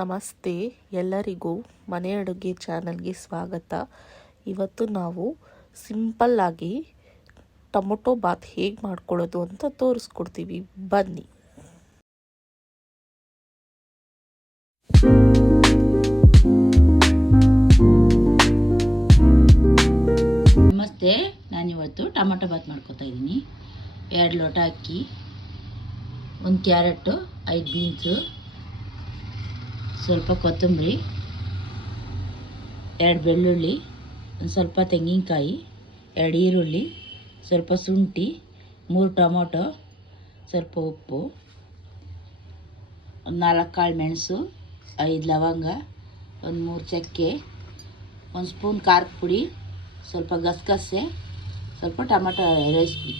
ನಮಸ್ತೆ, ಎಲ್ಲರಿಗೂ ಮನೆ ಅಡುಗೆ ಚಾನಲ್ಗೆ ಸ್ವಾಗತ. ಇವತ್ತು ನಾವು ಸಿಂಪಲ್ಲಾಗಿ ಟೊಮೊಟೊ ಬಾತ್ ಹೇಗೆ ಮಾಡ್ಕೊಳ್ಳೋದು ಅಂತ ತೋರಿಸ್ಕೊಡ್ತೀವಿ, ಬನ್ನಿ. ನಮಸ್ತೆ, ನಾನಿವತ್ತು ಟೊಮೊಟೊ ಬಾತ್ ಮಾಡ್ಕೊತಾ ಇದ್ದೀನಿ. 2 ಲೋಟ ಅಕ್ಕಿ, 1 ಕ್ಯಾರೆಟು, 5 ಬೀನ್ಸು, ಸ್ವಲ್ಪ ಕೊತ್ತಂಬರಿ, 2 ಬೆಳ್ಳುಳ್ಳಿ, ಒಂದು ಸ್ವಲ್ಪ ತೆಂಗಿನಕಾಯಿ, 2 ಈರುಳ್ಳಿ, ಸ್ವಲ್ಪ ಶುಂಠಿ, 3 ಟೊಮೊಟೊ, ಸ್ವಲ್ಪ ಉಪ್ಪು, ಒಂದು 4 ಕಾಳು ಮೆಣಸು, 5 ಲವಂಗ, ಒಂದು 3 ಚಕ್ಕೆ, 1 ಸ್ಪೂನ್ ಖಾರದ ಪುಡಿ, ಸ್ವಲ್ಪ ಗಸಗಸೆ, ಸ್ವಲ್ಪ ಟೊಮೊಟೊ ರೆಸಿಪಿ.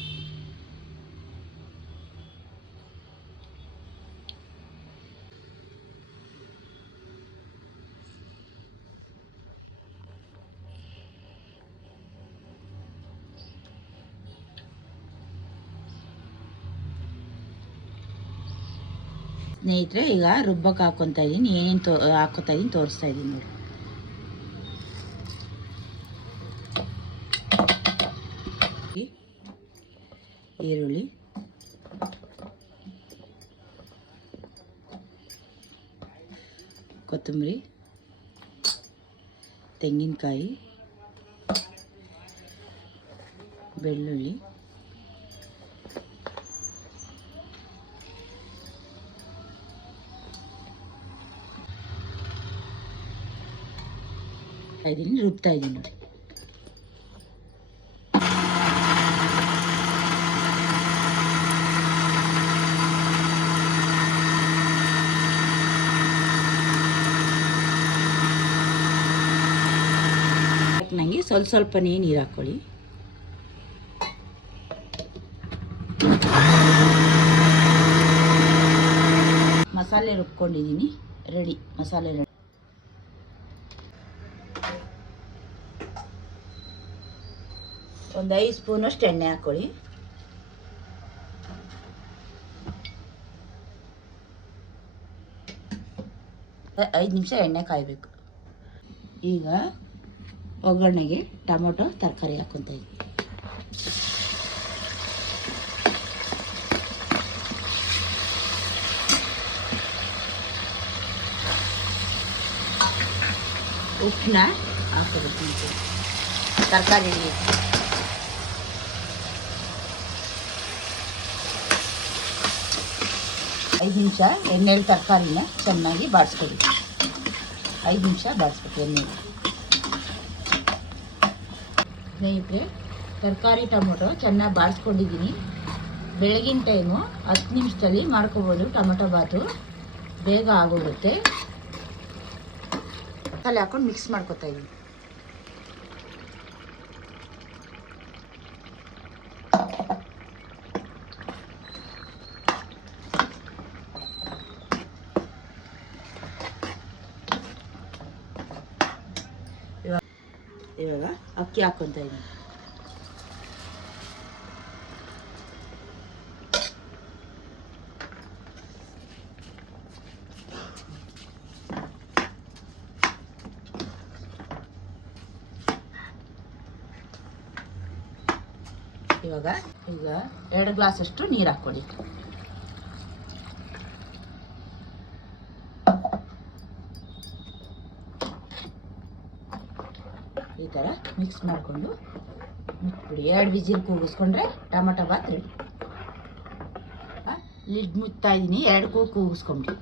ಸ್ನೇಹಿತರೆ, ಈಗ ರುಬ್ಬಕ್ಕೆ ಹಾಕ್ಕೊತಾ ಇದ್ದೀನಿ. ಏನೇನು ಹಾಕ್ಕೊತಾ ಇದ್ದೀನಿ ತೋರಿಸ್ತಾ ಇದ್ದೀನಿ ನೋಡಿ. ಈರುಳ್ಳಿ, ಕೊತ್ತಂಬರಿ, ತೆಂಗಿನಕಾಯಿ, ಬೆಳ್ಳುಳ್ಳಿ, ರುಬ್ತಾ ಇದ್ದೀನಿ ನೋಡಿ. ನನಗೆ ಸ್ವಲ್ಪನೇ ನೀರು ಹಾಕ್ಕೊಳ್ಳಿ. ಮಸಾಲೆ ರುಬ್ಕೊಂಡಿದ್ದೀನಿ, ರೆಡಿ. ಮಸಾಲೆ ರೆಡಿ. ಒಂದು 5 ಸ್ಪೂನಷ್ಟು ಎಣ್ಣೆ ಹಾಕ್ಕೊಳ್ಳಿ. ಐದು ನಿಮಿಷ ಎಣ್ಣೆ ಕಾಯಬೇಕು. ಈಗ ಒಗ್ಗರಣೆಗೆ ಟೊಮೊಟೊ ತರಕಾರಿ ಹಾಕ್ಕೊತಾ ಇದ್ದೀನಿ. ಉಪ್ಪನ್ನ ಹಾಕೋಬೇಕು. ತರಕಾರಿ 5 ನಿಮಿಷ ಎಣ್ಣೆಲಿ ತರಕಾರಿನ ಚೆನ್ನಾಗಿ ಬಾಡಿಸ್ಕೊಳ್ಳಿ. 5 ನಿಮಿಷ ಬಾಡಿಸ್ಬೇಕು ಎಣ್ಣೆಲಿ. ಸ್ನೇಹಿತರೆ, ತರಕಾರಿ ಟೊಮೊಟೊ ಚೆನ್ನಾಗಿ ಬಾಡಿಸ್ಕೊಂಡಿದ್ದೀನಿ. ಬೆಳಗಿನ ಟೈಮು 10 ನಿಮಿಷದಲ್ಲಿ ಮಾಡ್ಕೋಬೋದು ಟೊಮೊಟೊ ಬಾತು, ಬೇಗ ಆಗೋಗುತ್ತೆ. ಮಸಾಲೆ ಹಾಕೊಂಡು ಮಿಕ್ಸ್ ಮಾಡ್ಕೊತಾ ಇದ್ದೀನಿ. ಇವಾಗ ಅಕ್ಕಿ ಹಾಕ್ಕೊತಾ ಇದ್ದೀನಿ. ಈಗ 2 ಗ್ಲಾಸಷ್ಟು ನೀರು ಹಾಕ್ಕೊಳ್ಳಿ. ಈ ಥರ ಮಿಕ್ಸ್ ಮಾಡಿಕೊಂಡು ಮುಚ್ಚಿಬಿಡಿ. 2 ವಿಜಿಲ್ ಕೂಗಿಸ್ಕೊಂಡ್ರೆ ಟೊಮೊಟೊ ಬಾತ್ ರೆಡಿ. ಲಿಡ್ ಮುಚ್ತಾ ಇದ್ದೀನಿ. 2 ಕೂಗಿಸ್ಕೊಂಬಿಡಿ.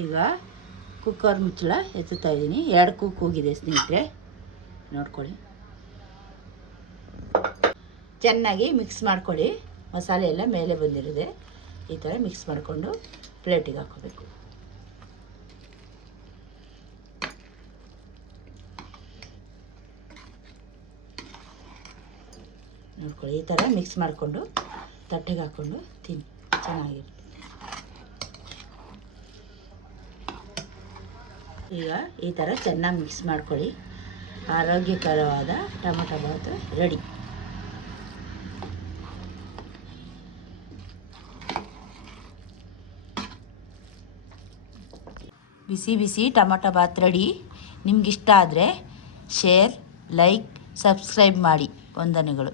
ಈಗ ಕುಕ್ಕರ್ ಮುಚ್ಚಳ ಎತ್ತುತ್ತಾ ಇದ್ದೀನಿ. 2 ಕೂಗಿದೆ ಸ್ನೇಹಿತರೆ, ನೋಡ್ಕೊಳ್ಳಿ. ಚೆನ್ನಾಗಿ ಮಿಕ್ಸ್ ಮಾಡ್ಕೊಳ್ಳಿ. ಮಸಾಲೆ ಎಲ್ಲ ಮೇಲೆ ಬಂದಿರುತ್ತೆ. ಈ ಥರ ಮಿಕ್ಸ್ ಮಾಡಿಕೊಂಡು ಪ್ಲೇಟಿಗೆ ಹಾಕೋಬೇಕು. ನೋಡ್ಕೊಳ್ಳಿ, ಈ ಥರ ಮಿಕ್ಸ್ ಮಾಡಿಕೊಂಡು ತಟ್ಟೆಗೆ ಹಾಕ್ಕೊಂಡು ತಿನ್ನಿ, ಚೆನ್ನಾಗಿರುತ್ತೆ. ಈಗ ಈ ಥರ ಚೆನ್ನಾಗಿ ಮಿಕ್ಸ್ ಮಾಡ್ಕೊಳ್ಳಿ. ಆರೋಗ್ಯಕರವಾದ ಟೊಮೊಟೊ ಬಾತು ರೆಡಿ. ಬಿಸಿ ಬಿಸಿ ಟೊಮಟೊ ಬಾತ್ ರೆಡಿ. ನಿಮ್ಗಿಷ್ಟ ಆದರೆ ಶೇರ್, ಲೈಕ್, ಸಬ್ಸ್ಕ್ರೈಬ್ ಮಾಡಿ. ವಂದನೆಗಳು.